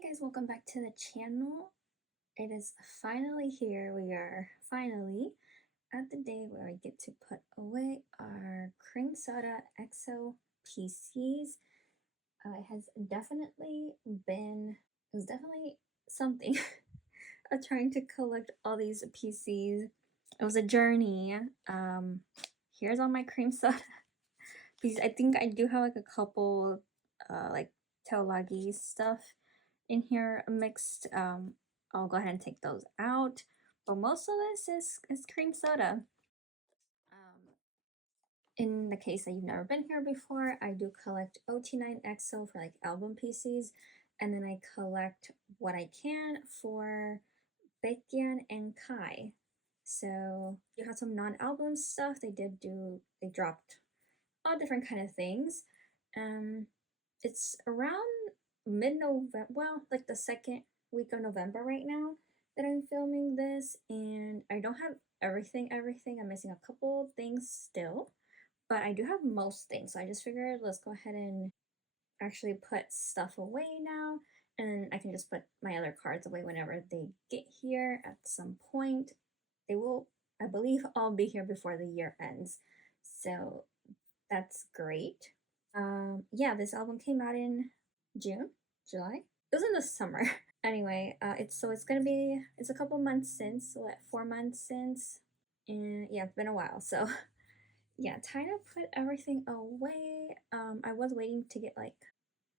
Hey guys, welcome back to the channel. It is finally here. We are finally at the day where I get to put away our cream soda EXO PCs. It has definitely been, it was definitely something of trying to collect all these PCs. It was a journey. Here's all my cream soda because I think I do have like a couple like Taolagi stuff in here mixed. I'll go ahead and take those out, but most of this is cream soda. In the case that you've never been here before, I do collect OT9 EXO for like album PCs, and then I collect what I can for Baekhyun and Kai. So you have some non-album stuff. They dropped all different kind of things. It's around mid-November, well, like the second week of November right now that I'm filming this, and I don't have everything. I'm missing a couple things still, but I do have most things. So I just figured let's go ahead and actually put stuff away now, and then I can just put my other cards away whenever they get here at some point. They will, I believe, all be here before the year ends. So that's great. Yeah, this album came out in June, July. It was in the summer. Anyway, it's a couple months since, what, 4 months since, and yeah, it's been a while. So yeah, time to put everything away. I was waiting to get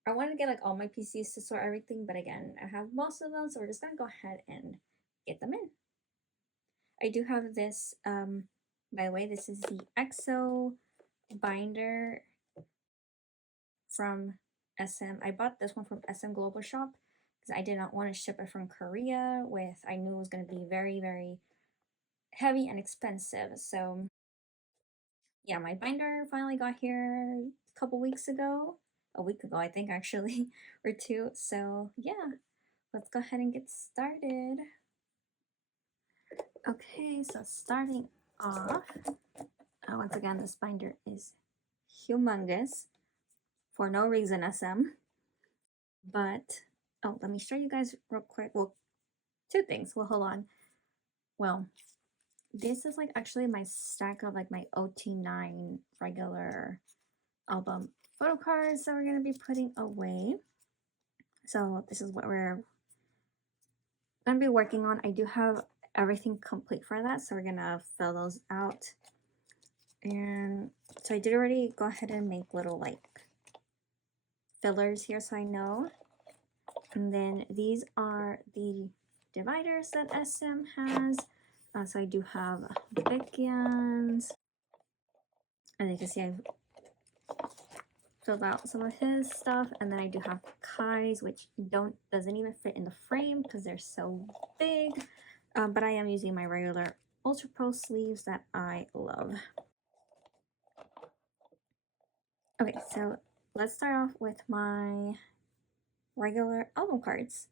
I wanted to get like all my PCs to store everything, but again, I have most of them, so we're just gonna go ahead and get them in. I do have this. By the way, this is the EXO binder from SM. I bought this one from SM Global Shop because I did not want to ship it from Korea I knew it was going to be very, very heavy and expensive. So yeah, my binder finally got here a couple weeks ago. A week ago, I think, actually, or two. So yeah, let's go ahead and get started. Okay, so starting off, once again, this binder is humongous for no reason, SM. But oh, let me show you guys real quick. Well, two things. Well, hold on. Well, this is like actually my stack of like my OT9 regular album photo cards that we're gonna be putting away. So this is what we're gonna be working on. I do have everything complete for that, so we're gonna fill those out. And so I did already go ahead and make little like fillers here so I know. And then these are the dividers that SM has. So I do have Baekhyun's. As you can see, I've filled out some of his stuff, and then I do have Kai's, which doesn't even fit in the frame because they're so big. But I am using my regular UltraPro sleeves that I love. Okay, so let's start off with my regular album cards.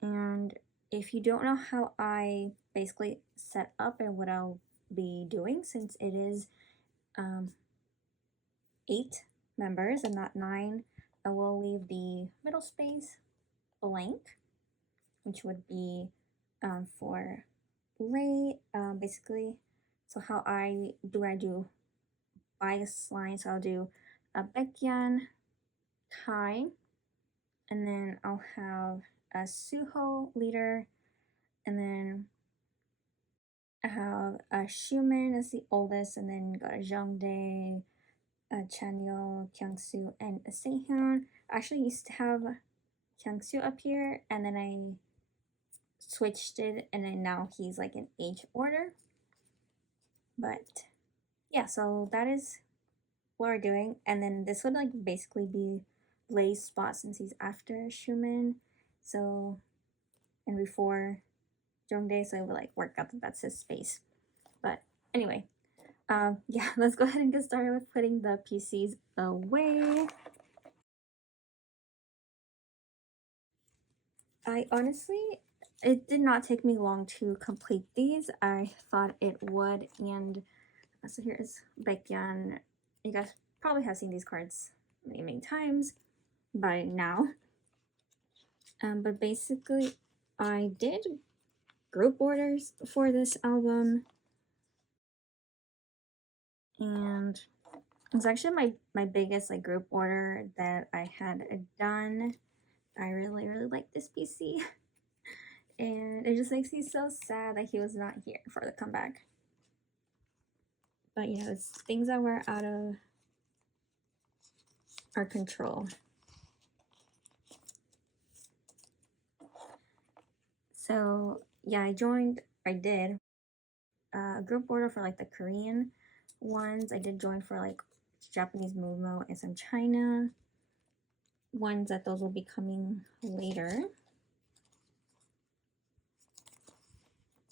And if you don't know how I basically set up and what I'll be doing, since it is 8 members and not 9, I will leave the middle space blank, which would be for Lay, basically. So how I do bias line, so I'll do a Baekhyun, Kai, and then I'll have a Suho leader, and then I have a Xiumin as the oldest, and then got a Jeongdae, Chanyeol, Kyungsu, and a Sehun. I actually used to have Kyungsu up here, and then I switched it, and then now he's like in age order. But yeah, so that is what we're doing. And then this would like basically be Lay's spot since he's after Xiumin. So, and before Jeongdae, so it would like work out that that's his space. But anyway, yeah, let's go ahead and get started with putting the PCs away. I honestly, it did not take me long to complete these. I thought it would, and so here's Baekhyun. You guys probably have seen these cards many, many times by now. But basically, I did group orders for this album, and it's actually my biggest like group order that I had done. I really like this PC, and it just makes me so sad that he was not here for the comeback. But yeah, it's things that were out of our control. So yeah, I did a group order for like the Korean ones. I did join for like Japanese Momo and some China ones, that those will be coming later.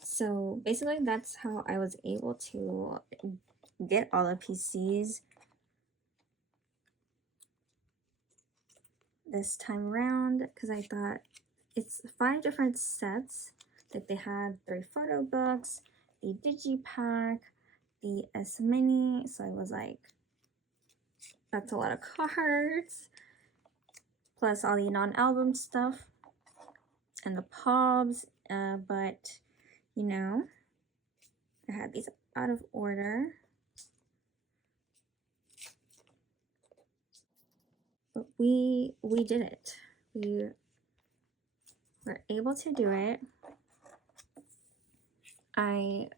So basically that's how I was able to get all the PCs this time around, because I thought it's 5 different sets. That they had 3 photo books, the digipack, the S Mini. So I was like, that's a lot of cards, plus all the non-album stuff and the pobs. But you know, I had these out of order. But we did it. We were able to do it. I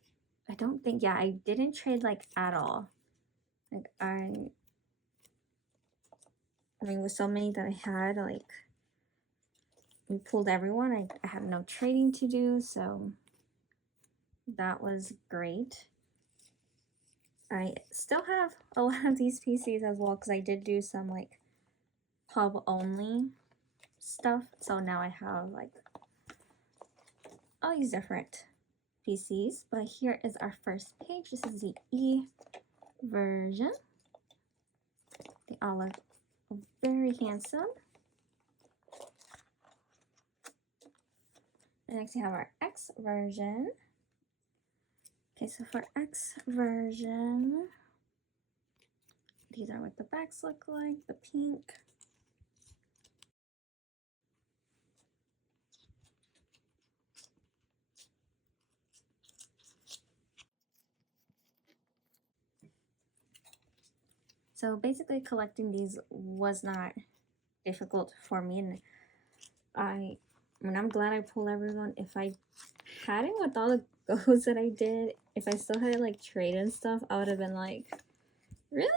don't think, yeah, I didn't trade like at all. Like I mean, with so many that I had, like we pulled everyone. I had no trading to do, so that was great. I still have a lot of these PCs as well, because I did do some like pub only stuff. So now I have like all these different PCs. But here is our first page. This is the E version. They all look very handsome. And next we have our X version. Okay, so for X version, these are what the backs look like, the pink. So basically collecting these was not difficult for me, and I mean, I'm glad I pulled everyone. If I hadn't with all the goes that I did, if I still had like trade and stuff, I would have been like, really?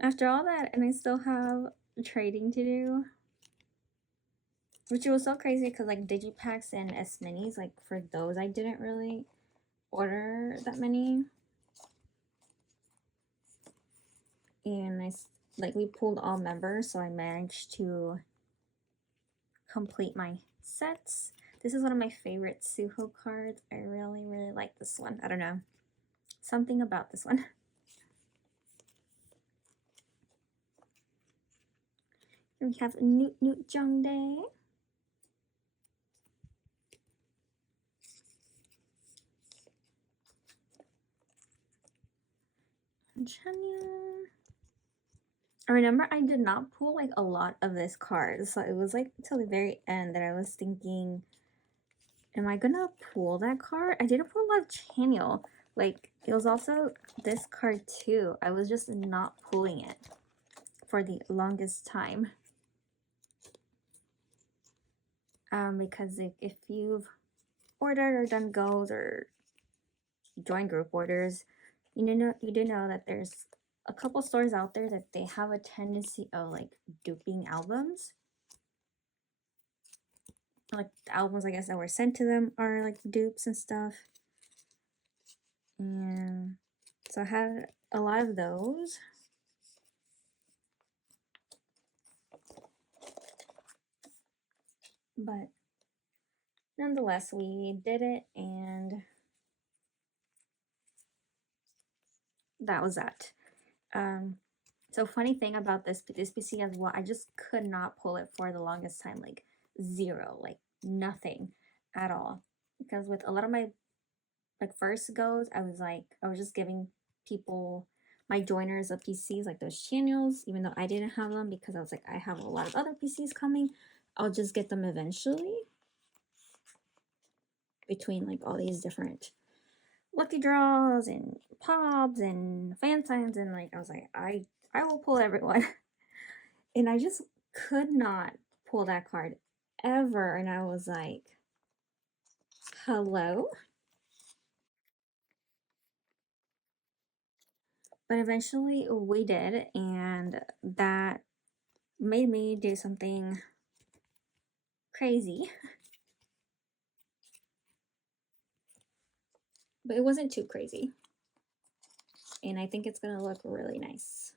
After all that, and I still have trading to do? Which was so crazy, because like digipacks and S minis, like for those I didn't really order that many. And we pulled all members, so I managed to complete my sets. This is one of my favorite Suho cards. I really like this one. I don't know, something about this one. Here we have Newt Jungdae. Chanyeol. I remember I did not pull like a lot of this card, so it was like till the very end that I was thinking, am I gonna pull that card? I didn't pull a lot of Chanyeol. Like, it was also this card too. I was just not pulling it for the longest time. Because if you've ordered or done goes or joined group orders, you do know that there's a couple stores out there that they have a tendency of like duping albums. Like the albums, I guess, that were sent to them are like dupes and stuff. And so I had a lot of those. But nonetheless, we did it, and that was that. So funny thing about this PC as well, I just could not pull it for the longest time, like zero, like nothing at all. Because with a lot of my like first goes, I was just giving people my joiners of PCs, like those channels, even though I didn't have them because I was like, I have a lot of other PCs coming. I'll just get them eventually between like all these different lucky draws and pops and fan signs, and like I was like, I will pull everyone. And I just could not pull that card ever. And I was like, hello? But eventually we did, and that made me do something crazy. But it wasn't too crazy. And I think it's gonna look really nice.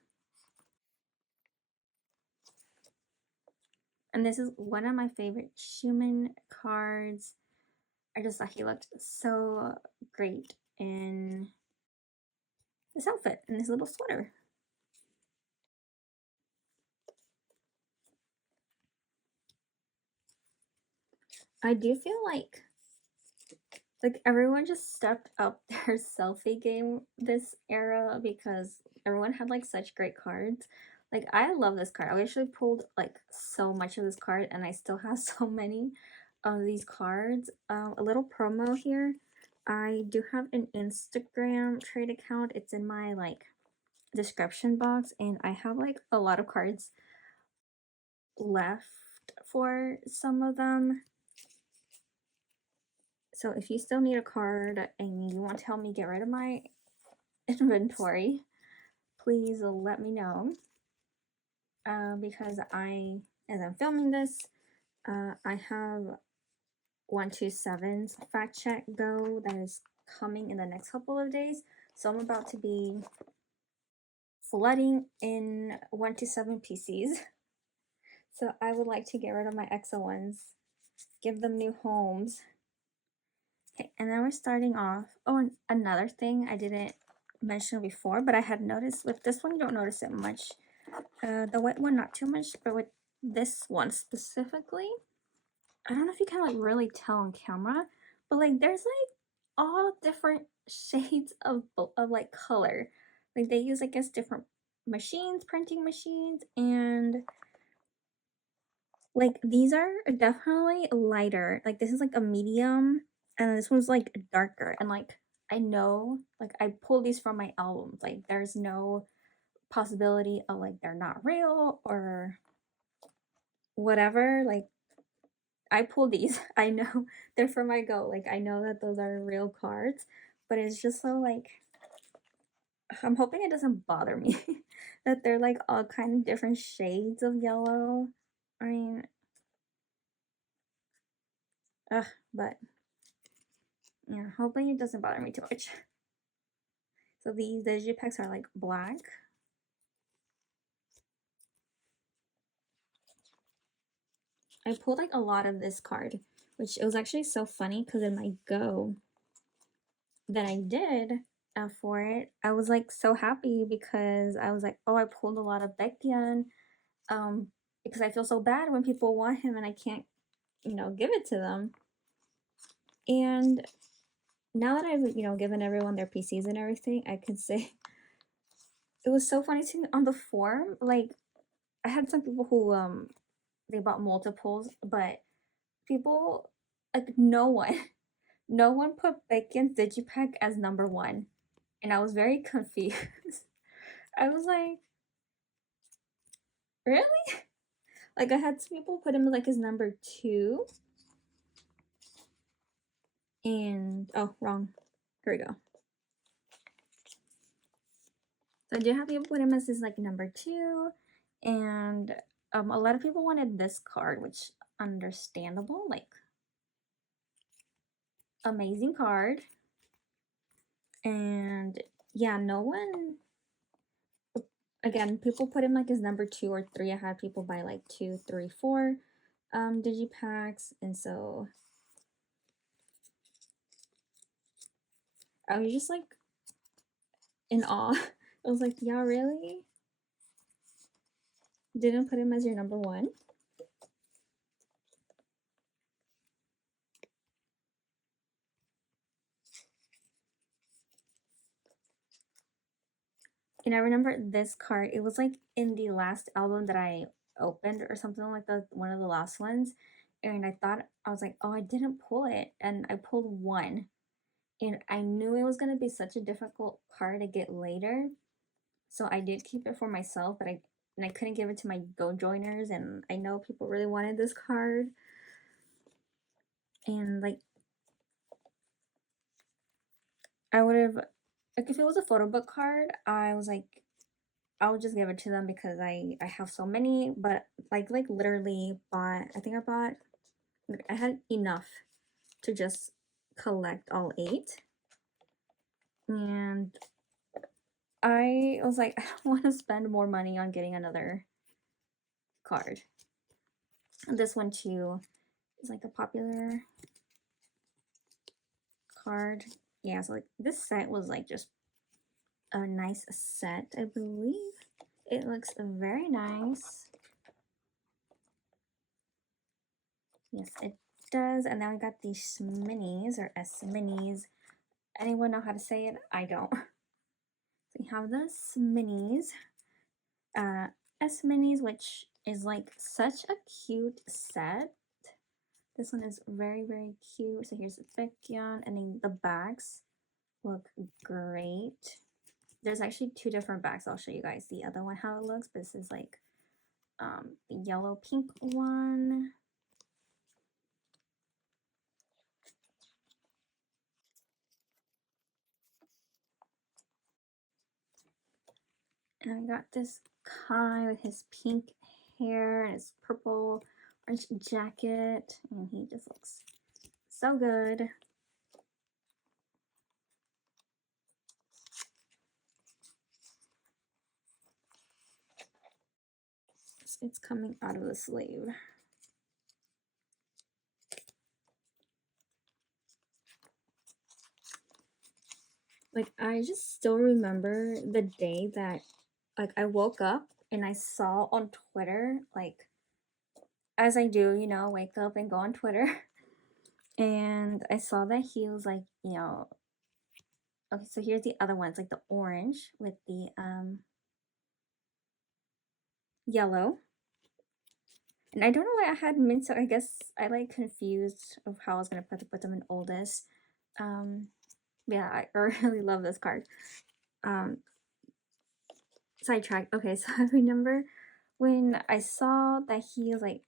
And this is one of my favorite Schumann cards. I just thought he looked so great in this outfit and this little sweater. I do feel like everyone just stepped up their selfie game this era because everyone had like such great cards. Like I love this card. I actually pulled like so much of this card and I still have so many of these cards. A little promo here. I do have an Instagram trade account. It's in my like description box, and I have like a lot of cards left for some of them. So if you still need a card and you want to help me get rid of my inventory, please let me know. Because as I'm filming this, I have 127's fact check go that is coming in the next couple of days. So I'm about to be flooding in 127 PCs. So I would like to get rid of my EXO ones, give them new homes. Okay, and then we're starting off. Oh, and another thing I didn't mention before, but I had noticed with this one, you don't notice it much. The white one, not too much, but with this one specifically, I don't know if you can like really tell on camera, but like there's like all different shades of like color. Like they use, I guess, different machines, printing machines, and like these are definitely lighter. Like this is like a medium, and this one's like darker. And like I know, like I pulled these from my albums. Like there's no possibility of like they're not real or whatever. Like I pulled these. I know they're for my go. Like I know that those are real cards, but it's just so like I'm hoping it doesn't bother me that they're like all kind of different shades of yellow. I mean, but yeah, hoping it doesn't bother me too much. So these digipacks are like black. I pulled like a lot of this card, which it was actually so funny because in my go that I did for it, I was like so happy because I was like, oh, I pulled a lot of Baekhyun, because I feel so bad when people want him and I can't, give it to them. And now that I've, given everyone their PCs and everything, I could say it was so funny to me on the forum. Like, I had some people who they bought multiples, but people like no one, no one put Baekhyun's digipack as number one, and I was very confused. I was like, really? Like I had some people put him like as number two, and oh, wrong. Here we go. So I did have people put him as his like number two, and a lot of people wanted this card, which understandable, like amazing card. And yeah, no one, again, people put him like as number two or three. I had people buy like 2, 3, 4 digipacks, and so I was just like in awe. I was like, y'all really didn't put him as your number one? And I remember this card, it was like in the last album that I opened or something like that, one of the last ones. And I thought, I was like, oh, I didn't pull it. And I pulled one. And I knew it was going to be such a difficult card to get later. So I did keep it for myself, but I couldn't give it to my Go Joiners. And I know people really wanted this card. And like, I would have, like, if it was a photo book card, I was like, I'll just give it to them because I have so many, but like literally bought, I think I bought, like, I had enough to just collect all 8. And I was like, I don't want to spend more money on getting another card. And this one too is like a popular card. Yeah, so like this set was like just a nice set, I believe. It looks very nice. Yes, it does. And now we got these minis or S minis. Anyone know how to say it? I don't. So we have the minis, S minis, which is like such a cute set. This one is very, very cute. So here's the Baekhyun, and then the bags look great. There's actually 2 different bags. I'll show you guys the other one how it looks. But this is like the yellow pink one. And I got this Kai with his pink hair and his purple orange jacket, and he just looks so good. It's coming out of the sleeve. Like, I just still remember the day that, like, I woke up and I saw on Twitter, like, as I do, you know, wake up and go on Twitter. And I saw that he was like, you know, okay, so here's the other ones, like the orange with the yellow. And I don't know why I had mint, so I guess I like confused of how I was gonna put them in oldest. Yeah, I really love this card. Sidetrack. Okay, so I remember when I saw that he was like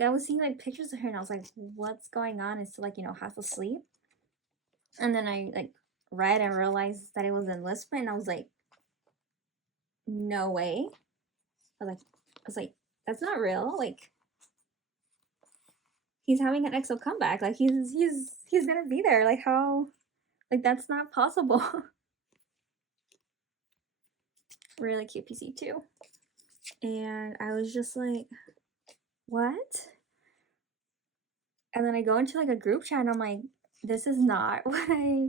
I was seeing like pictures of her and I was like, what's going on? Is like, you know, half asleep. And then I like read and realized that it was enlistment and I was like, no way. I was like, that's not real. Like he's having an EXO comeback. Like he's gonna be there. Like how, like that's not possible. Really cute PC too. And I was just like, what? And then I go into like a group chat and I'm like, this is not what I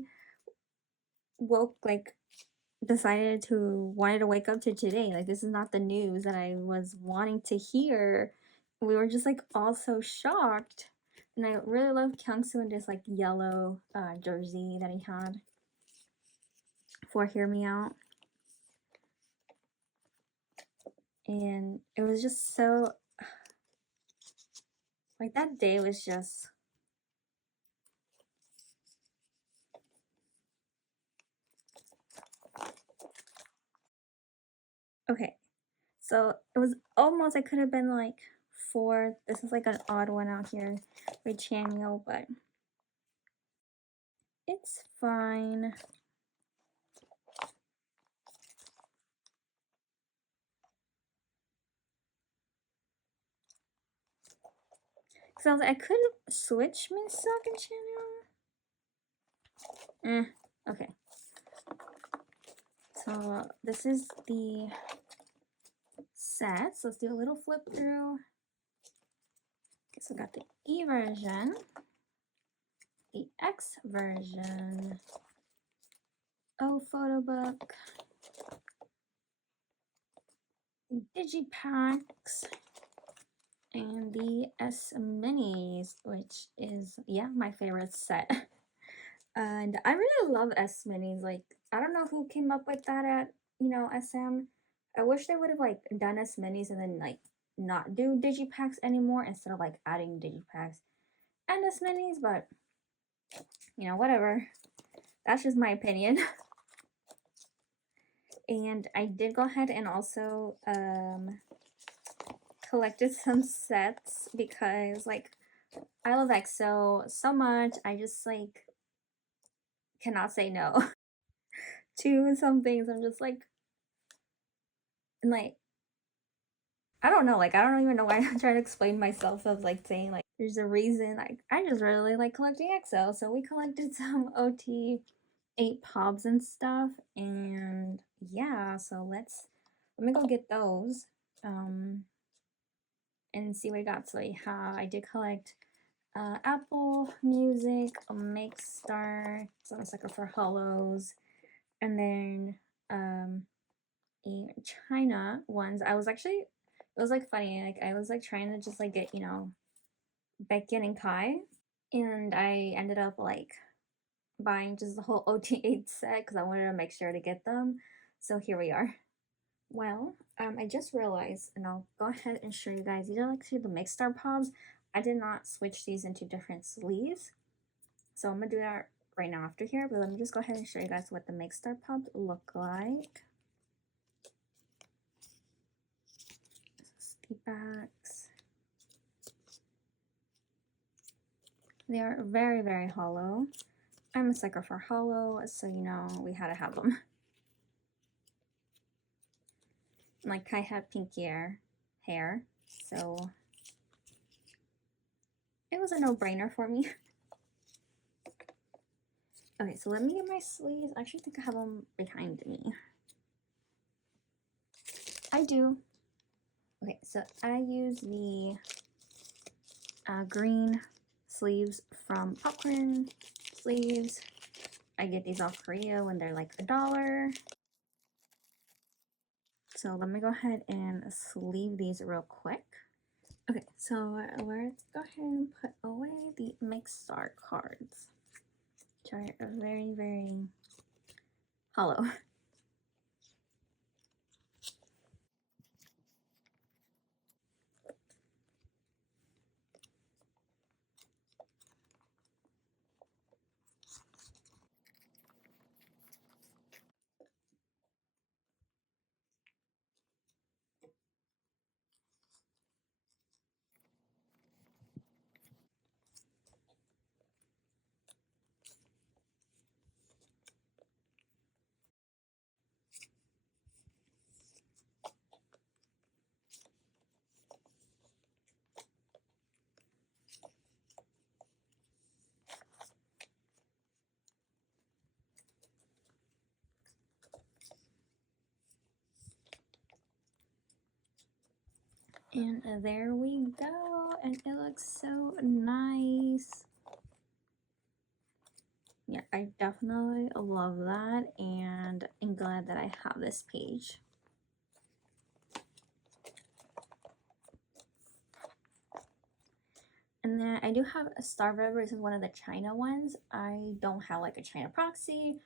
woke like decided to wanted to wake up to today. Like this is not the news that I was wanting to hear. We were just like all so shocked. And I really love Kyungsu in this like yellow jersey that he had for Hear Me Out. And it was just so like that day was just okay. So it was almost, I could have been like 4. This is like an odd one out here with Chanyeol, but it's fine. So I was like, I could switch Minseok and Chanyeol. Okay. So this is the set. So let's do a little flip through. Okay, so I got the E version, the X version, O photo book, the digipacks, and the S minis, which is, yeah, my favorite set. And I really love S minis. Like, I don't know who came up with that at you know, SM. I wish they would have like done as minis and then like not do digipacks anymore instead of like adding digipacks and as minis, but you know, whatever. That's just my opinion. And I did go ahead and also collected some sets because like I love EXO so much. I just like cannot say no to some things. I'm just like, and like I don't know, like I don't even know why I'm trying to explain myself of like saying like there's a reason. Like I just really like collecting EXO, so we collected some OT8 pobs and stuff, and yeah, so let me go get those, and see what I got. So I did collect Apple Music, a Make Star, so I'm a sucker for hollows, and then a China ones. I was actually, it was like funny, like I was like trying to just like get, you know, Baekhyun and Kai, and I ended up like buying just the whole OT8 set because I wanted to make sure to get them. So here we are. Well, I just realized, and I'll go ahead and show you guys. These are like the Mix Star Pops. I did not switch these into different sleeves, so I'm gonna do that right now after here. But let me just go ahead and show you guys what the Mix Star Pops look like. Ski backs. They are very, very hollow. I'm a sucker for hollow, so you know we had to have them. Like I had pinky hair, so it was a no-brainer for me. Okay, so let me get my sleeves. I actually think I have them behind me. I do. Okay, so I use the green sleeves from Popcornsleeves. I get these off Korea when they're like $1. So let me go ahead and sleeve these real quick. Okay, so let's go ahead and put away the Mix Star cards, which are very, very hollow. And there we go, and it looks so nice. Yeah, I definitely love that, and I'm glad that I have this page. And then I do have a Star River. This is one of the China ones. I don't have like a China proxy.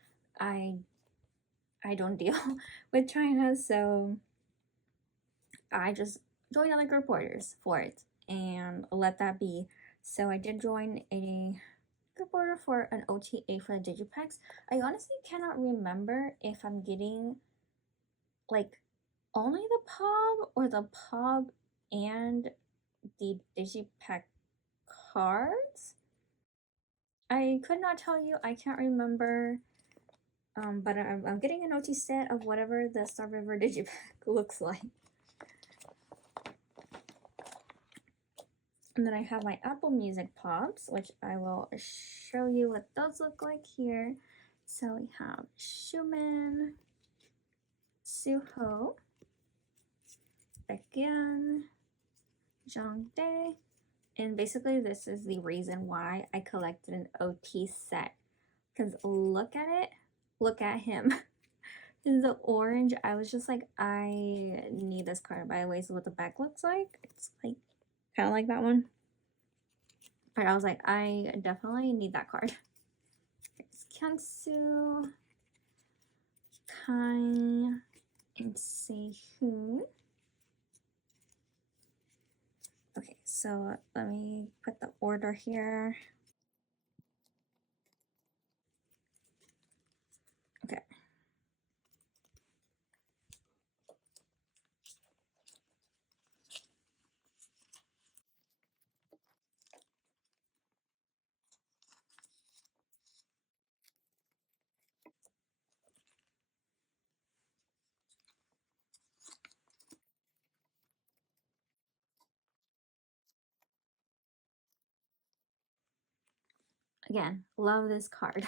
I don't deal with China, so I just joined other group orders for it and let that be. So I did join a group order for an OTA for the Digipacks. I honestly cannot remember if I'm getting like only the POB or the POB and the Digipack cards. I could not tell you. I can't remember. But I'm getting an OT set of whatever the Star River Digipack looks like. And then I have my Apple Music Pops, which I will show you what those look like here. So we have Schumann, Suho, Baekhyun, Jongdae, and basically this is the reason why I collected an OT set. Because look at it, look at him. The orange, I was just like, I need this card. By the way, so what the back looks like, it's like kind of like that one. But I was like, I definitely need that card. It's Kyungsu, Kai, and Sehun. Okay, so let me put the order here. Okay. Again, love this card.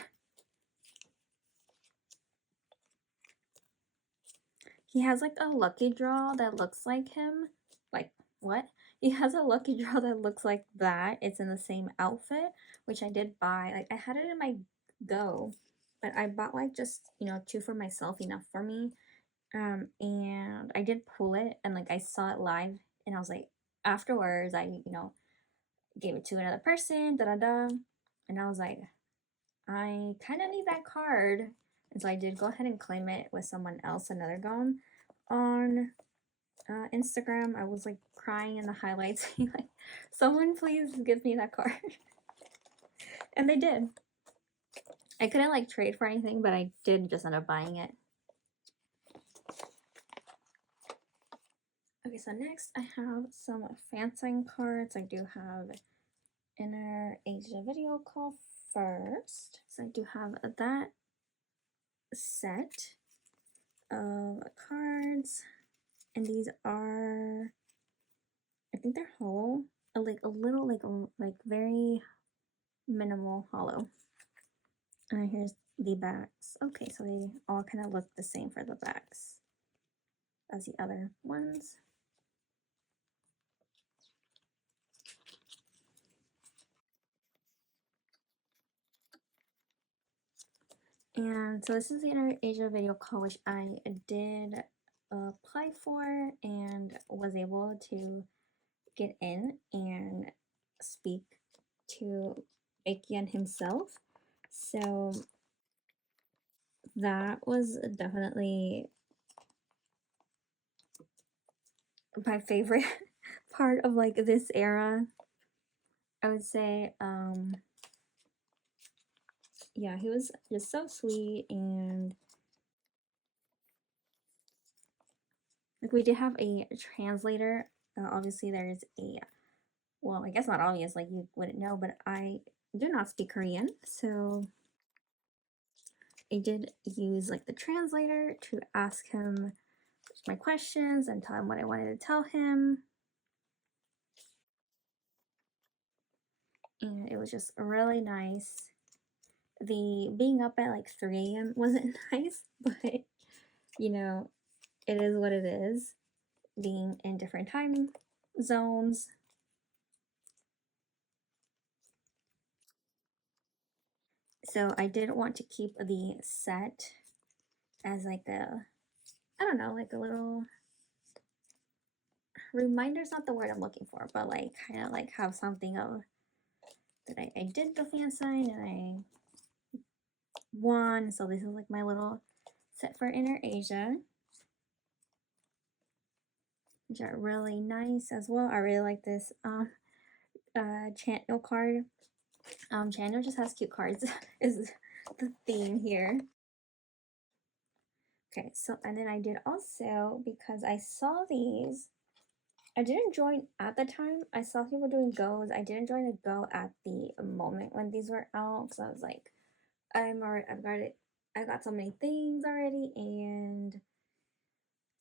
He has like a lucky draw that looks like him. Like, what? He has a lucky draw that looks like that. It's in the same outfit, which I did buy. Like, I had it in my go, but I bought like just, you know, 2 for myself, enough for me. And I did pull it and like I saw it live and I was like, afterwards, I, you know, gave it to another person, da da da. And I was like, I kind of need that card. And so I did go ahead and claim it with someone else, another gone on Instagram. I was like crying in the highlights, like, someone please give me that card. And they did. I couldn't like trade for anything, but I did just end up buying it. Okay, so next I have some fansign cards. I do have Inner Asia video call first. So I do have that set of cards. And these are, I think they're hollow, like a little, like very minimal hollow. And here's the backs. Okay, so they all kind of look the same for the backs as the other ones. And so this is the Inner Asia video call, which I did apply for and was able to get in and speak to Baekhyun himself. So that was definitely my favorite part of like this era. I would say, yeah, he was just so sweet, and like we did have a translator. Obviously, there's a, well, I guess not obvious, like you wouldn't know, but I do not speak Korean, so I did use like the translator to ask him my questions and tell him what I wanted to tell him. And it was just really nice. The being up at like 3 a.m. wasn't nice, but you know, it is what it is. Being in different time zones. So I did want to keep the set as like a, I don't know, like a little reminder's not the word I'm looking for, but like kind of like have something of that I did the fan sign and I won. So this is like my little set for Inner Asia, which are really nice as well. I really like this Chanyeol card. Chanyeol just has cute cards is the theme here. Okay, so and then I did also, because I saw these, I didn't join at the time. I saw people doing goes. I didn't join a go at the moment when these were out, because I was like, I've got it. I got so many things already, and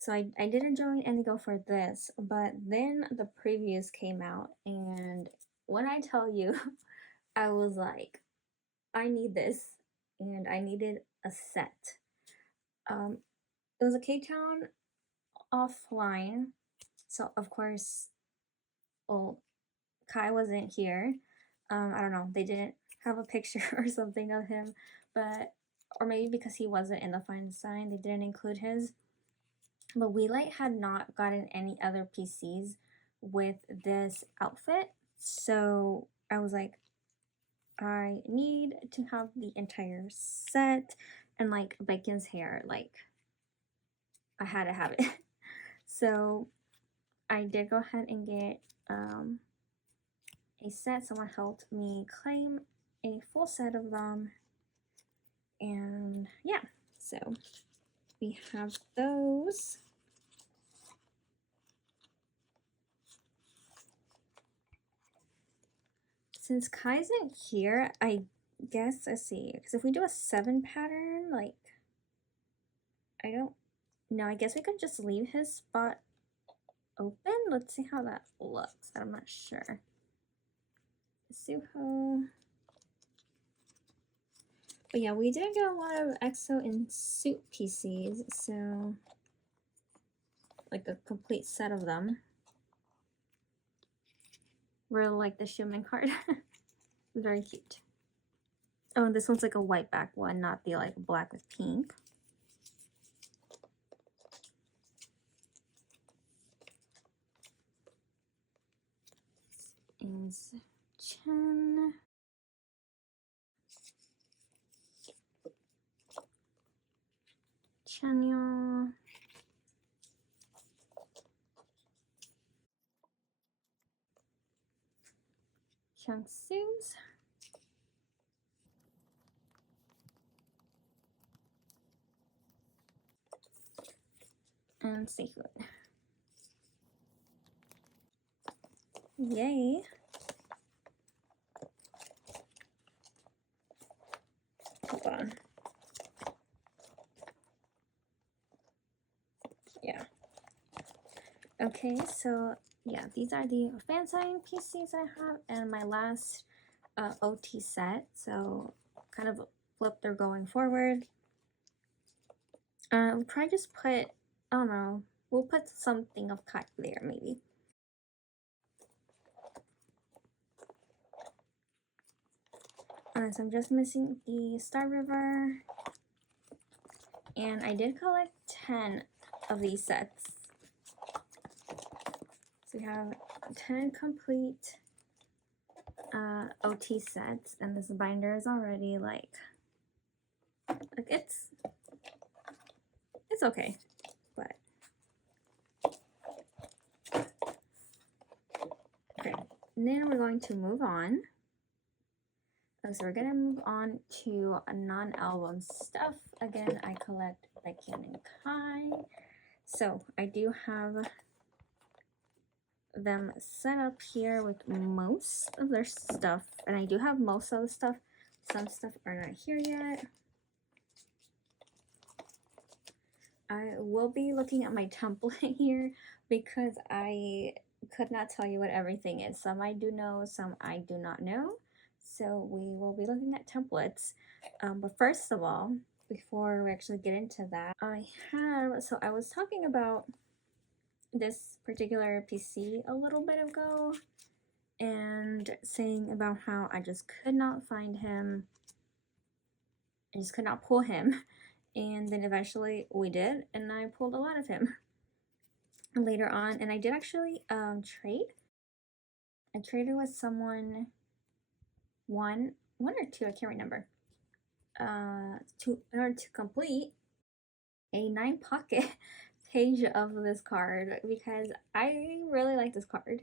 so I didn't join any go for this. But then the previews came out, and when I tell you, I was like, I need this, and I needed a set. It was a K-Town offline, so of course, well, Kai wasn't here. I don't know, they didn't have a picture or something of him, but or maybe because he wasn't in the final sign, they didn't include his. But Wheelight had not gotten any other PCs with this outfit, so I was like, I need to have the entire set, and like Baekhyun's hair, like I had to have it. So I did go ahead and get a set. Someone helped me claim a full set of them. And yeah, so we have those. Since Kai isn't here, I guess, let's see, because if we do a 7 pattern, like, I don't know, I guess we could just leave his spot open. Let's see how that looks. I'm not sure. Suho. But yeah, we did get a lot of EXO in suit PCs, so like a complete set of them. Really like the Schumann card. Very cute. Oh, and this one's like a white back one, not the like black with pink. Is Chen. Chanyeol. Hyungsu's. And Sehun. Yay. Hold on. Yeah. Okay, so yeah, these are the fan sign PCs I have and my last OT set. So kind of flip they're going forward. We'll probably just put, I don't know, we'll put something of Kai there maybe. So I'm just missing the Star River. And I did collect 10 of these sets. So we have 10 complete OT sets, and this binder is already like it's okay, but okay. And then we're going to move on. So we're gonna move on to a non-album stuff. Again, I collect Baekhyun and Kai. So I do have them set up here with most of their stuff, and I do have most of the stuff. Some stuff are not here yet. I will be looking at my template here because I could not tell you what everything is. Some I do know, some I do not know. So we will be looking at templates. But first of all, before we actually get into that, I was talking about this particular PC a little bit ago and saying about how I just could not find him. I just could not pull him. And then eventually we did, and I pulled a lot of him later on. And I did actually trade. I traded with someone, one or two, I can't remember, in order to complete a 9 pocket page of this card because I really like this card.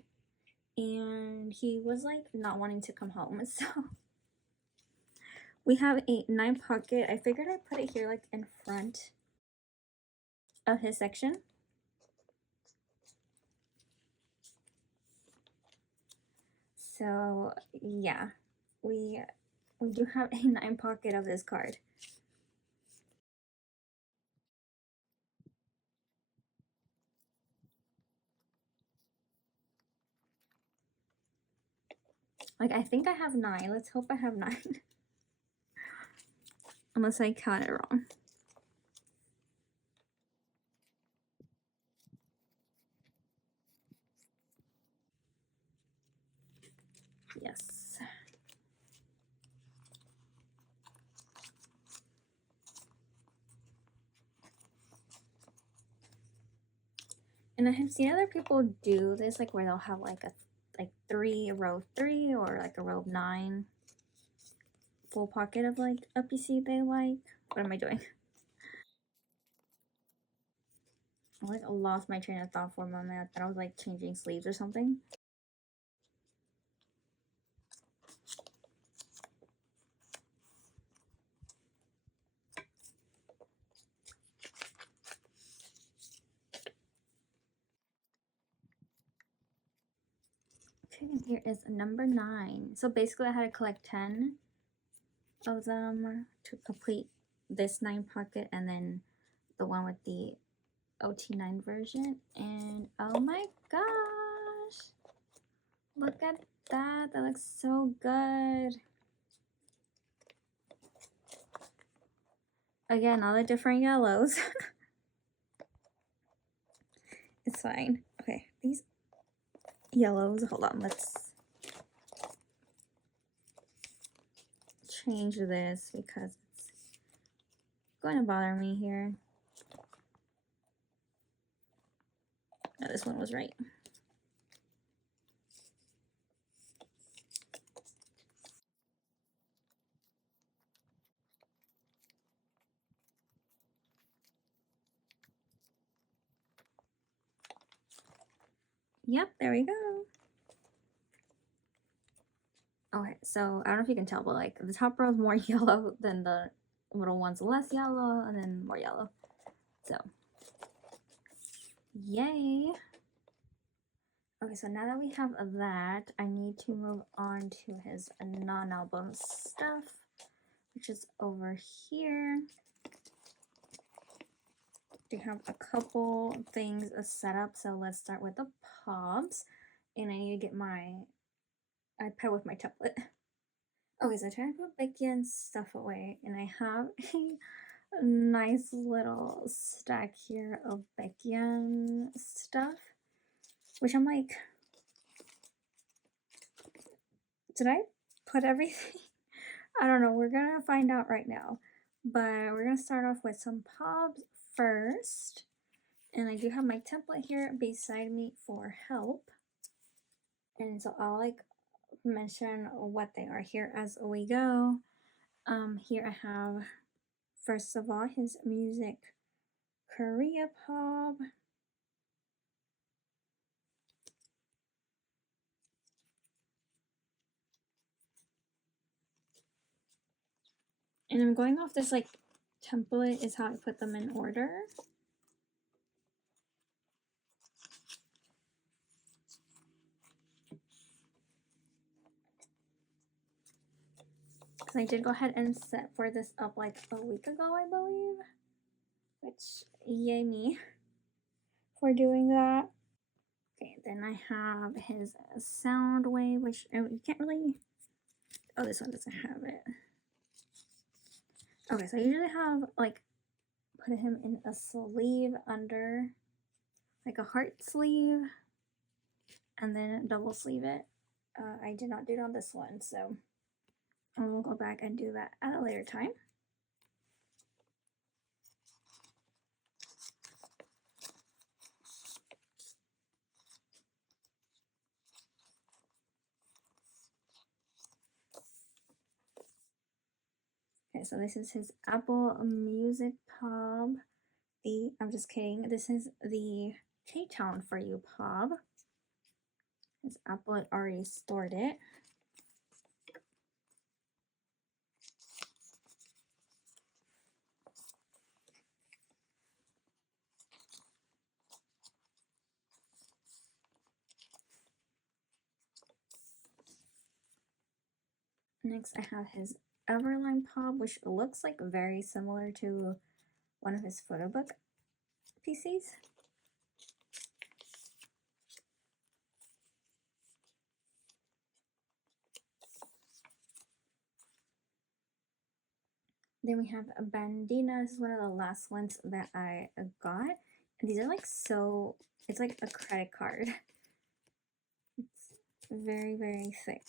And he was like not wanting to come home, so we have a 9 pocket. I figured I'd put it here like in front of his section. So yeah, we do have a 9 pocket of this card. Like, I think I have 9. Let's hope I have 9. Unless I counted wrong. Yes. And I have seen other people do this, like where they'll have like a row 3 or like a row 9 full pocket of like a PC they like. What am I doing? I like lost my train of thought for a moment. I thought I was like changing sleeves or something. Okay, and here is number 9. So basically I had to collect 10 of them to complete this 9 pocket and then the one with the OT9 version. And oh my gosh, look at that. That looks so good. Again, all the different yellows. It's fine. Okay, these yellows, hold on, let's change this because it's going to bother me here. No, this one was right. Yep, there we go. Okay, so I don't know if you can tell, but like the top row is more yellow than the middle one's less yellow, and then more yellow. So, yay. Okay, so now that we have that, I need to move on to his non-album stuff, which is over here. We have a couple things set up, so let's start with the pobs. And I need to get my iPad with my tablet. Okay, so I try to put Baekhyun's stuff away, and I have a nice little stack here of Baekhyun stuff, which I'm like, did I put everything? I don't know. We're gonna find out right now, but we're gonna start off with some pobs first, and I do have my template here beside me for help, and so I'll like mention what they are here as we go. Here I have, first of all, his music Korea pob. And I'm going off this like template is how I put them in order. Because I did go ahead and set for this up like a week ago, I believe. Which, yay me for doing that. Okay, then I have his sound wave, which you can't really, oh, this one doesn't have it. Okay, so I usually have like put him in a sleeve under, like a heart sleeve, and then double sleeve it. I did not do it on this one, so I will go back and do that at a later time. Okay, so this is his Apple Music Pob. I'm just kidding. This is the K-Town for You Pob. His Apple had already stored it. Next, I have his Everline Pob, which looks like very similar to one of his photo book PCs. Then we have a Bandina. This is one of the last ones that I got. And these are like so, it's like a credit card. It's very, very thick.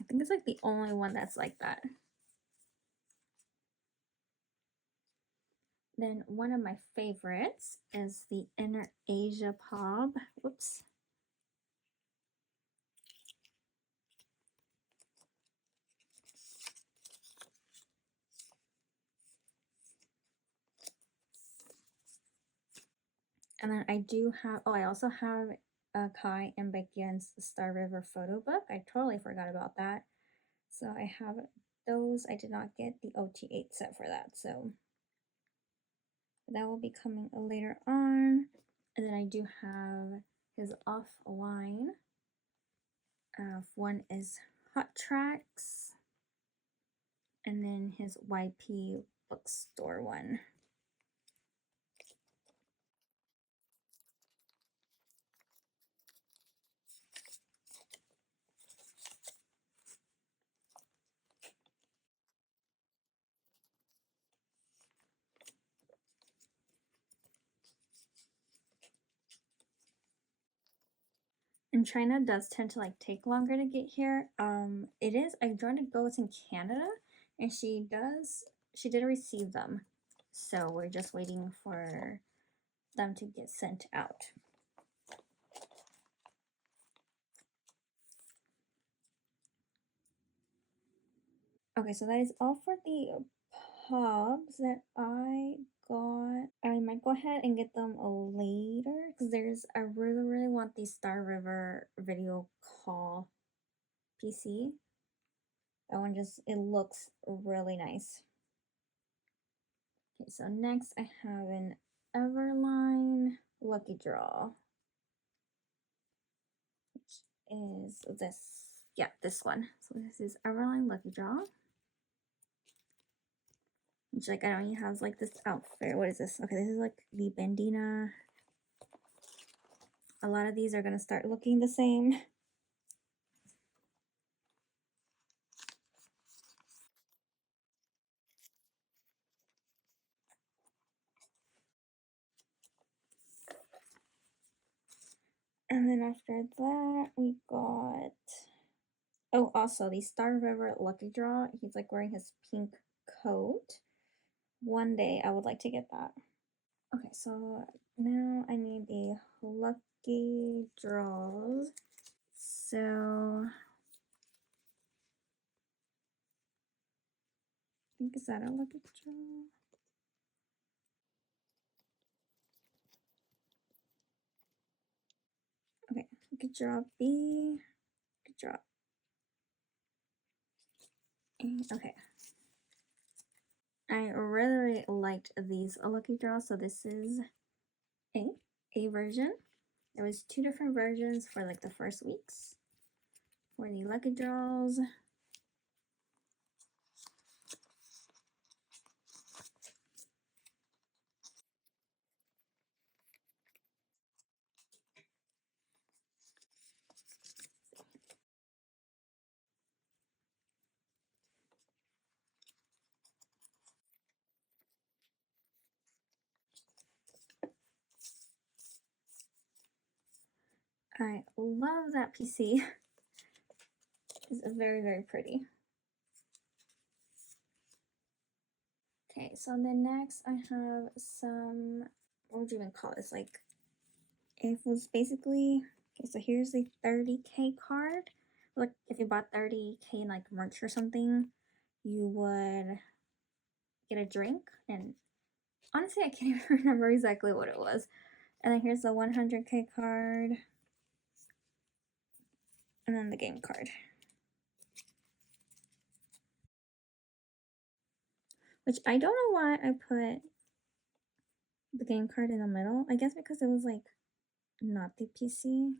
I think it's like the only one that's like that. Then one of my favorites is the Inner Asia Pob. Whoops. And then I do have, oh, I also have Kai and Baekhyun's Star River photo book. I totally forgot about that. So I have those. I did not get the OT8 set for that. So that will be coming later on. And then I do have his offline. One is Hot Tracks. And then his YP bookstore one. And China does tend to like take longer to get here. It is, I joined a go, it's in Canada, and she did receive them. So we're just waiting for them to get sent out. Okay, so that is all for the pubs that I got. I might go ahead and get them later because I really want the Star River video call PC. That one it looks really nice. Okay, so next I have an Everline Lucky Draw, which is this. Yeah, this one. So this is Everline Lucky Draw. Which, like, I don't know, has like this outfit. What is this? Okay, this is like the bandana. A lot of these are gonna start looking the same. And then after that, we got, oh, also the Star River Lucky Draw. He's like wearing his pink coat. One day I would like to get that. Okay, so now I need the lucky draws. So I think, is that a lucky draw? Okay, lucky draw B, lucky draw A. Okay. I really liked these lucky draws. So this is A version. There was 2 different versions for like the first weeks for the lucky draws. I love that PC. It's very pretty. Okay, so then next I have some, what would you even call this? Like, it was basically, okay, so here's the 30K card. Like, if you bought 30K in like merch or something, you would get a drink. And honestly, I can't even remember exactly what it was. And then here's the 100K card. And then the game card. Which I don't know why I put the game card in the middle. I guess because it was like not the PC.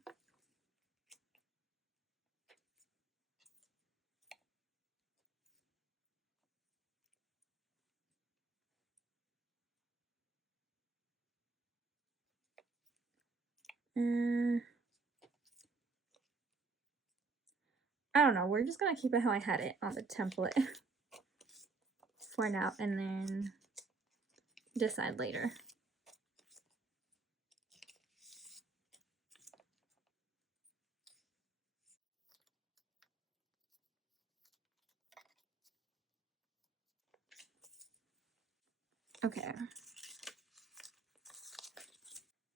I don't know. We're just gonna keep it how I had it on the template for now, and then decide later. Okay.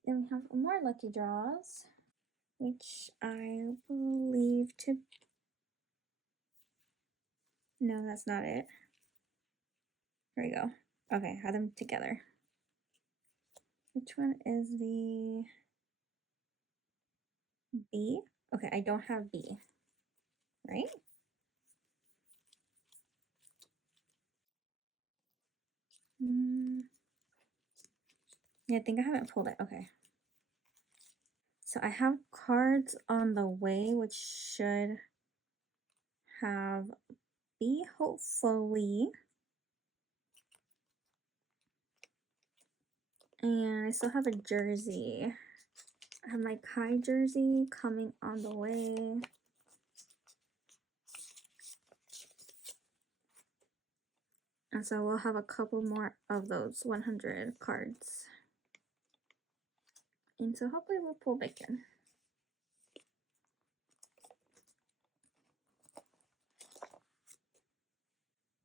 Then we have more lucky draws, which I believe to. No, that's not it. There we go. Okay, have them together. Which one is the B? Okay, I don't have B, right? Yeah, I think I haven't pulled it. Okay. So I have cards on the way, which should have B, hopefully. And I still have a jersey. I have my Kai jersey coming on the way. And so we'll have a couple more of those 100 cards. And so hopefully we'll pull Baekhyun.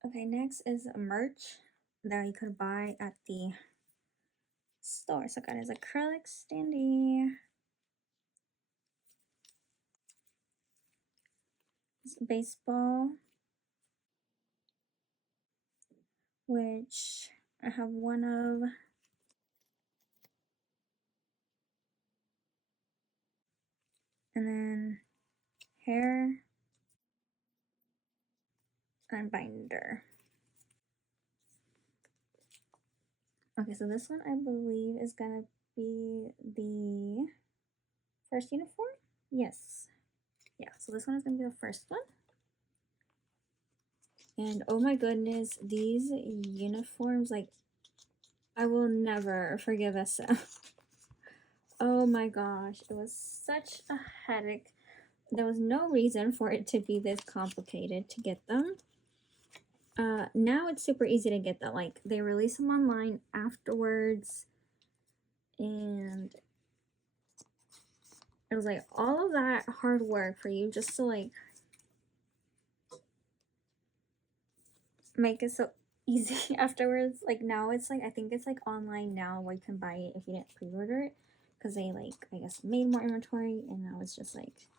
Okay, next is merch that you could buy at the store. So I got his acrylic standee. This baseball, which I have one of. And then hair and binder. Okay, so this one I believe is gonna be the first uniform? Yes. Yeah, so this one is gonna be the first one. And oh my goodness, these uniforms, like, I will never forgive SM. Oh my gosh, it was such a headache. There was no reason for it to be this complicated to get them. Now it's super easy to get them. Like, they release them online afterwards, and it was like all of that hard work for you just to like make it so easy afterwards. Like, now it's like, I think it's like online now where you can buy it if you didn't pre-order it, because they like, I guess, made more inventory, and now it's just like,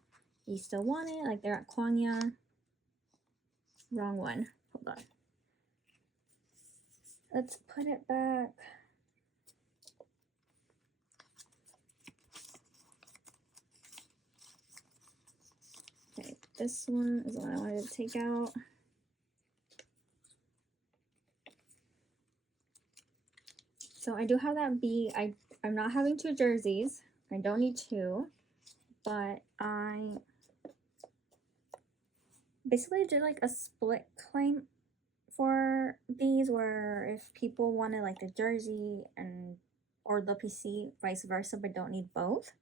you still want it. Like, they're at Kwangya. Wrong one. Hold on. Let's put it back. Okay, this one is the one I wanted to take out. So I do have that B. I'm not having 2 jerseys. I don't need 2, but I basically did like a split claim for these, where if people wanted like the jersey and or the PC, vice versa, but don't need both,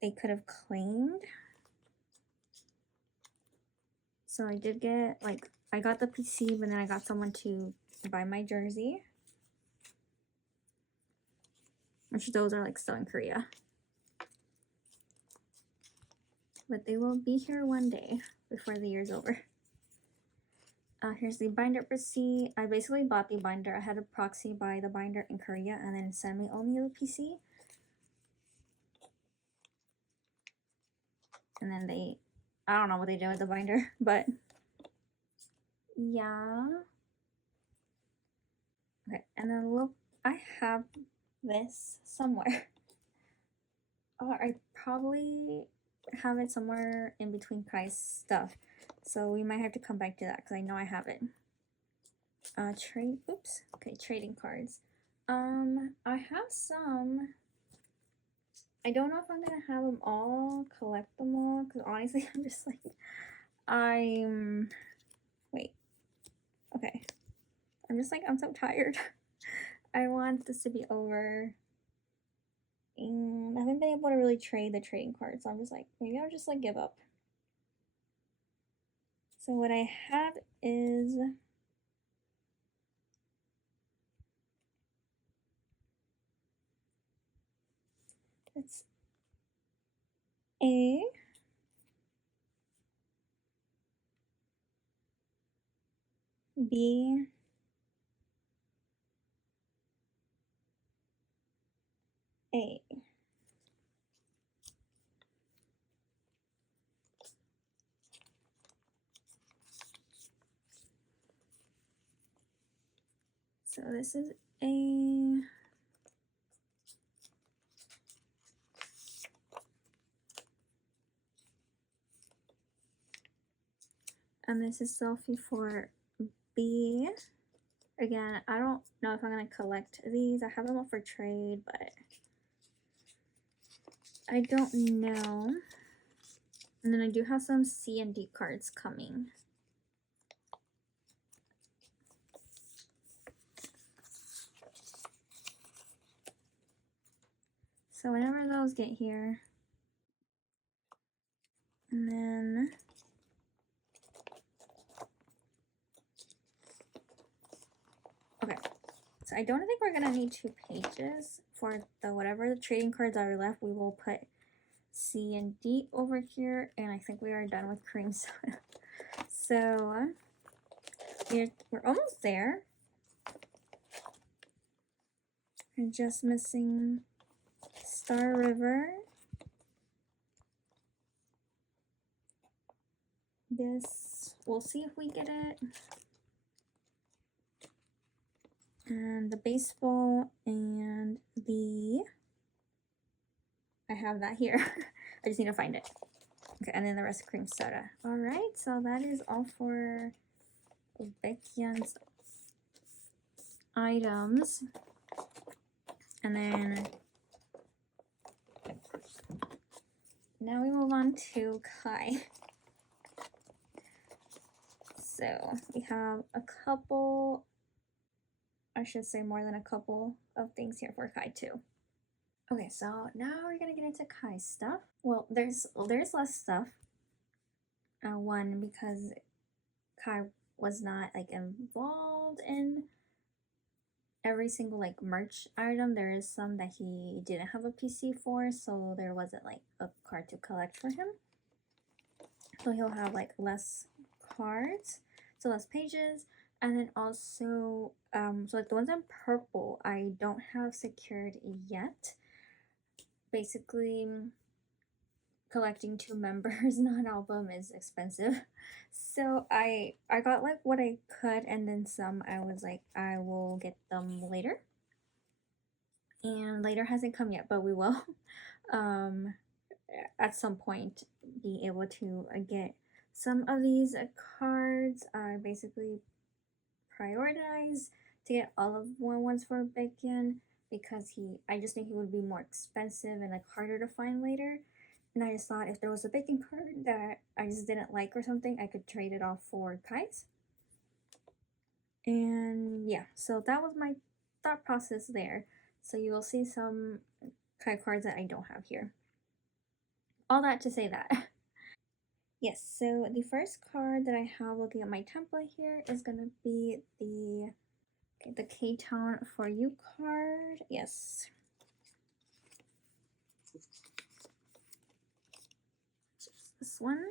they could have claimed. So I did get, like, I got the PC, but then I got someone to buy my jersey, which those are like still in Korea, but they will be here one day before the year's over. Here's the binder receipt. I basically bought the binder. I had a proxy buy the binder in Korea and then send me only the PC. And then they, I don't know what they did with the binder, but yeah. Okay, and then look, I have this somewhere. Or I probably have it somewhere in between Kai's stuff. So we might have to come back to that because I know I have it. Trading cards. I have some. I don't know if I'm gonna have them all, collect them all, because honestly, I'm just like, wait. Okay. I'm just like, I'm so tired. I want this to be over. And I haven't been able to really trade the trading cards, so I'm just like, maybe I'll just like give up. So what I have is it's A, B, A. So this is A, And this is selfie for B. Again, I don't know if I'm gonna collect these. I have them up for trade, but I don't know. And then I do have some C and D cards coming. So whenever those get here, and then okay. So I don't think we're gonna need 2 pages for the whatever the trading cards are left. We will put C and D over here, and I think we are done with cream soda. So we're almost there. We're just missing Star River. This, we'll see if we get it. And the baseball and the, I have that here. I just need to find it. Okay, and then the rest of cream soda. All right, so that is all for Baekhyun's items. And then now we move on to Kai. So we have a couple, I should say more than a couple of things here for Kai too. Okay, so now we're gonna get into Kai's stuff. Well, there's less stuff. One, because Kai was not like involved in every single like merch item. There is some that he didn't have a PC for, so there wasn't like a card to collect for him. So he'll have like less cards, so less pages. And then also, so like the ones in purple, I don't have secured yet. Basically, collecting 2 members non-album is expensive, so I got like what I could, and then some I was like I will get them later, and later hasn't come yet, but we will at some point be able to get some of these cards. I basically prioritize to get all of ones for Baekhyun because I just think he would be more expensive and like harder to find later. And I just thought if there was a Baekhyun card that I just didn't like or something, I could trade it off for Kai's. And yeah, so that was my thought process there. So you will see some Kai cards that I don't have here. All that to say that. Yes, so the first card that I have looking at my template here is going to be the K-Town for You card. Yes. Just this one.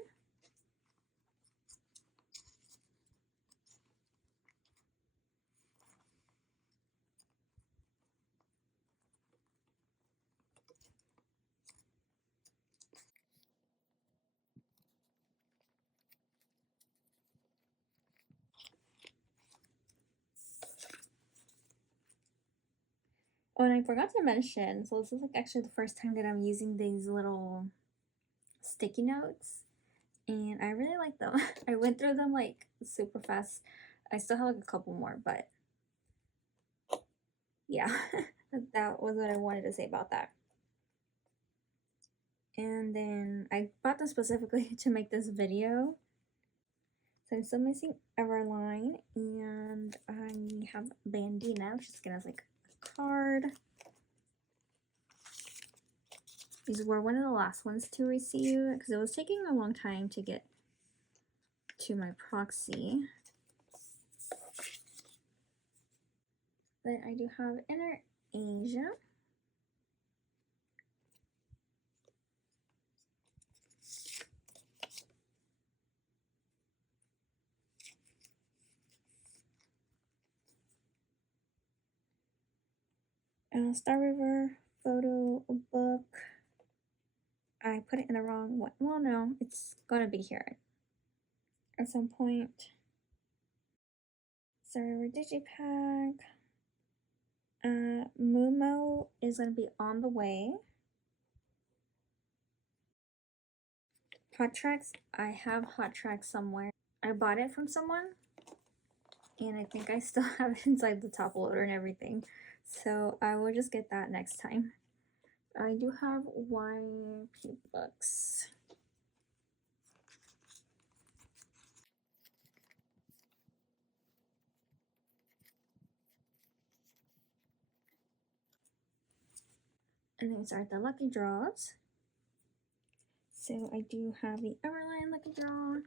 Oh, and I forgot to mention, so this is like actually the first time that I'm using these little sticky notes, and I really like them. I went through them like super fast. I still have like a couple more, but yeah, that was what I wanted to say about that. And then I bought them specifically to make this video. So I'm still missing Everline, and I have Bandina, which is gonna have like a card. These were one of the last ones to receive because it was taking a long time to get to my proxy. But I do have Inner Asia. Star River photo book. I put it in the wrong one. Well, no, it's gonna be here at some point. Star River Digipack. Mumo is gonna be on the way. Hot Tracks. I have Hot Tracks somewhere. I bought it from someone, and I think I still have it inside the top loader and everything. So I will just get that next time. I do have YP books. And these are the lucky draws. So I do have the Everline lucky draw.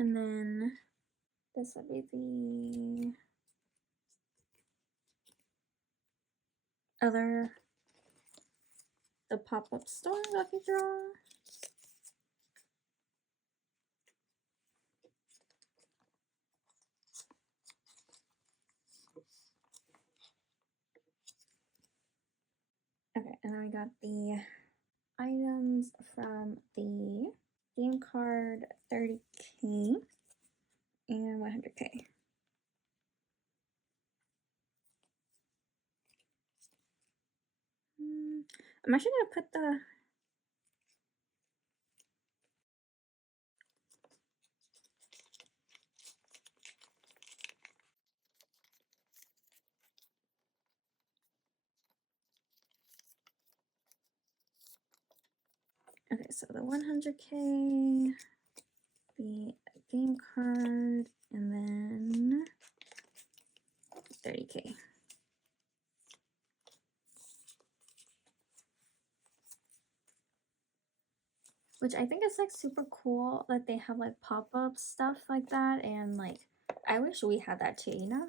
And then this will be the pop-up store lucky draw. Okay, and then I got the items from the game card 30K and 100K. I'm actually gonna put the okay, so the 100K, the game card, and then 30K. Which I think is like super cool that they have like pop-up stuff like that, and like I wish we had that too, you know?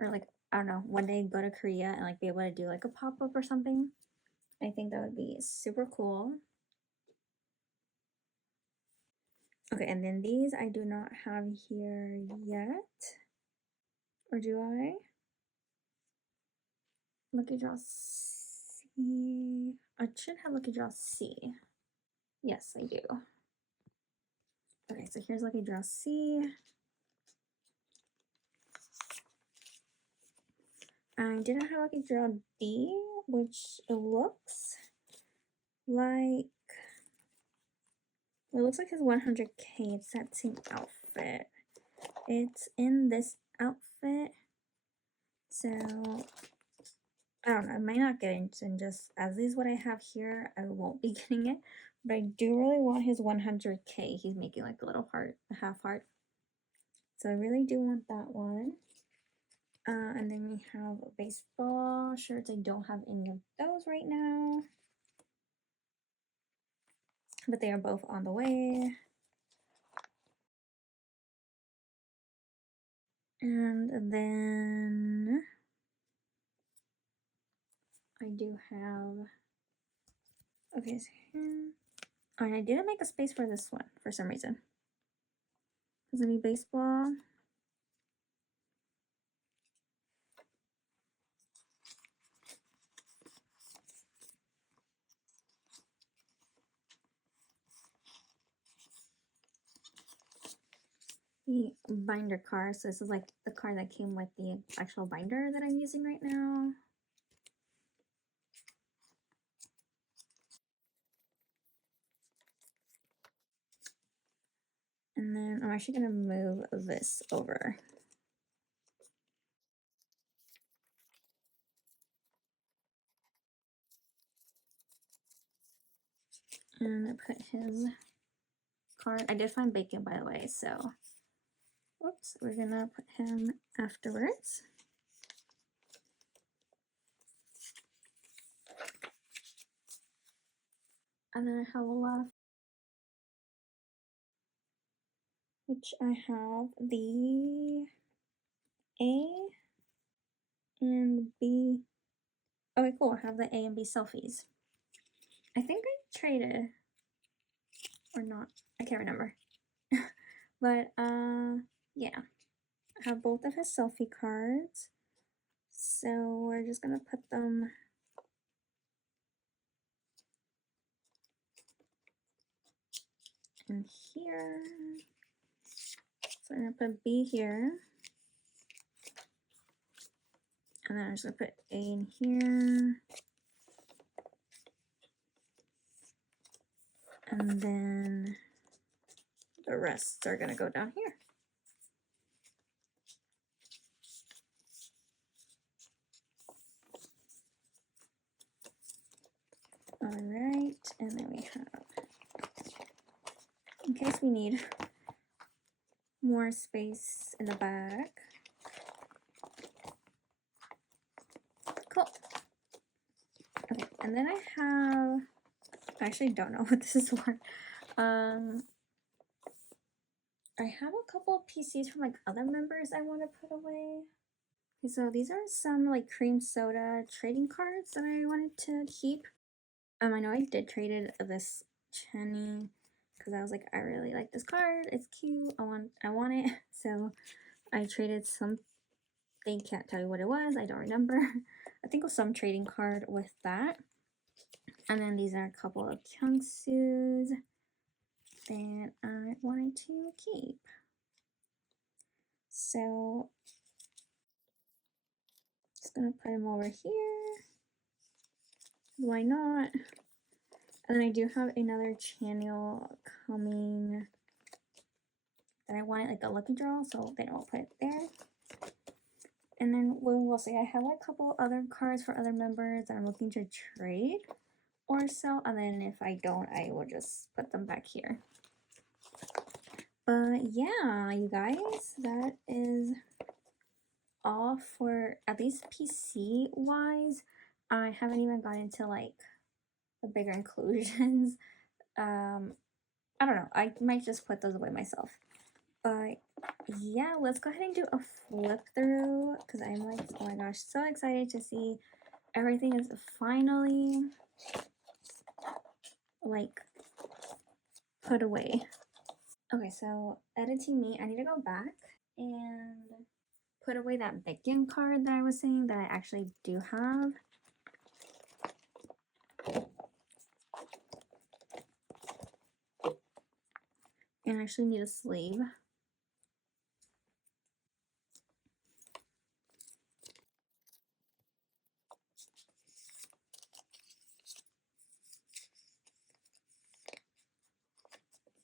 Or like I don't know, one day go to Korea and like be able to do like a pop-up or something. I think that would be super cool. Okay, and then these I do not have here yet. Or do I? Lucky Draw C. I should have Lucky Draw C. Yes, I do. Okay, so here's Lucky Draw C. I didn't have Lucky Draw D, which it looks like his 100K. It's that same outfit. It's in this outfit. So I don't know. I might not get it, and just as is what I have here, I won't be getting it. But I do really want his 100K. He's making like a little heart, a half heart. So I really do want that one. And then we have baseball shirts. I don't have any of those right now, but they are both on the way. And then I do have, okay, so here, oh, and I didn't make a space for this one for some reason. Is it baseball? The binder card. So this is like the card that came with the actual binder that I'm using right now. And then I'm actually gonna move this over. And I put his card. I did find Baekhyun, by the way, so oops, we're gonna put him afterwards. And then I have a left, which I have the A and B. Okay, cool. I have the A and B selfies. I think I traded or not. I can't remember. But yeah. I have both of his selfie cards. So we're just gonna put them in here. So I'm gonna put B here. And then I'm just gonna put A in here. And then the rest are gonna go down here. All right, and then we have, in case we need more space in the back. Cool. Okay, and then I actually don't know what this is for. I have a couple of PCs from like other members I want to put away. Okay, so these are some like cream soda trading cards that I wanted to keep. I know I did trade this Chenny because I was like, I really like this card. It's cute. I want it. So I traded some. They can't tell you what it was. I don't remember. I think it was some trading card with that. And then these are a couple of Kyungsoos that I wanted to keep. So just gonna put them over here. Why not? And then I do have another channel coming that I wanted like a lucky draw, so then I'll put it there. And then we'll see. I have a couple other cards for other members that I'm looking to trade or sell. And then if I don't, I will just put them back here. But yeah, you guys, that is all for at least PC wise. I haven't even gotten into like the bigger inclusions. I don't know. I might just put those away myself. But yeah, let's go ahead and do a flip through because I'm like, oh my gosh, so excited to see everything is finally like put away. Okay, so editing me, I need to go back and put away that Baekhyun card that I was saying that I actually do have. And I actually need a sleeve.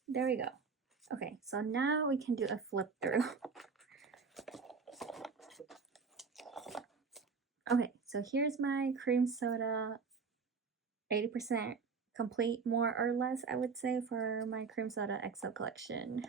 There we go. Okay, so now we can do a flip through. Okay, so here's my cream soda, 80% complete, more or less, I would say, for my cream soda EXO collection.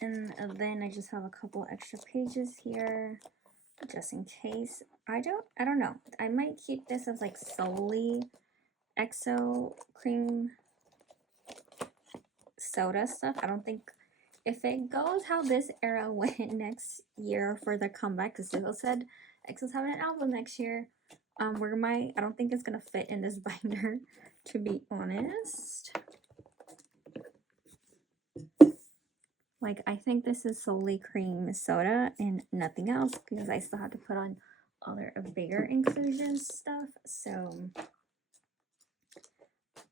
And then I just have a couple extra pages here just in case. I don't know. I might keep this as like solely EXO cream soda stuff. I don't think if it goes how this era went next year for the comeback, because Zico said EXO's having an album next year. I don't think it's gonna fit in this binder, to be honest. Like, I think this is solely cream soda and nothing else because I still have to put on other bigger inclusion stuff. So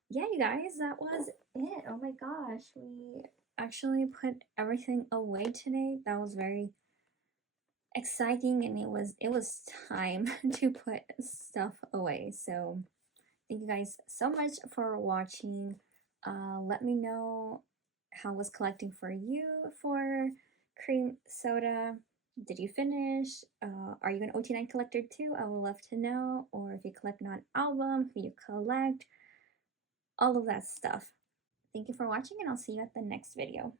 yeah, you guys, that was it. Oh my gosh, we actually put everything away today. That was very exciting, and it was time to put stuff away. So thank you guys so much for watching. Let me know how was collecting for you for cream soda. Did you finish? Are you an OT9 collector too? I would love to know. Or if you collect non-album, who you collect, all of that stuff. Thank you for watching, and I'll see you at the next video.